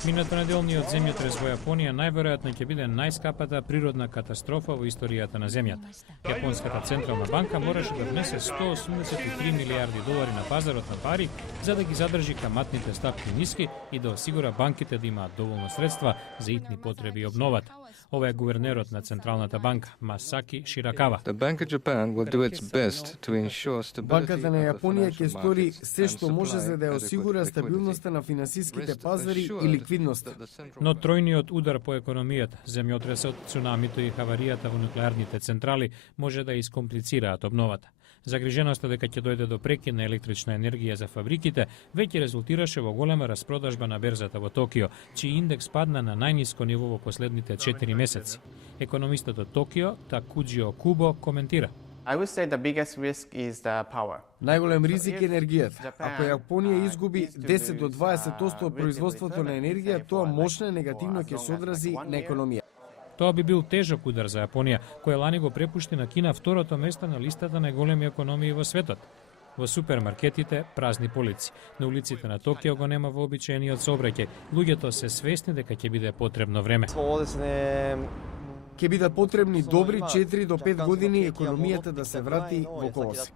Минато неделниот земјотрес во Јапонија најверојатно ќе биде најскапата природна катастрофа во историјата на земјата. Јапонската централна банка мораше да внесе 183 милијарди долари на пазарот на пари за да ги задржи каматните стапки ниски и да осигура банките да имаат доволно средства за итни потреби и обновата. Ова е гувернерот на Централната банка Масаки Ширакава. Банката на Јапонија ќе стори се што може за да ја осигура стабилноста на финансиските пазари и ликвидноста. Но тројниот удар по економијата, земјотресот, цунамито и хаваријата во нуклеарните централи може да искомплицираат обновата. Загриженоста дека ќе дојде до прекид на електрична енергија за фабриките веќе резултираше во голема распродажба на берзата во Токио, чиј индекс падна на најниско ниво во последните 4 месеци. Економистот од Токио, Такуџио Кубо, коментира. Најголем ризик е енергијата. Ако Јапонија изгуби 10 до 20% од производството на енергија, тоа мощно и негативно ќе се одрази на економија. Тоа би бил тежок удар за Јапонија, која лани го препушти на Кина второто место на листата на големи економии во светот. Во супермаркетите празни полици. На улиците на Токио го нема вообичаениот сообраќај. Луѓето се свесни дека ќе биде потребно време. Ќе бидат потребни добри 4 до 5 години економијата да се врати во колосек.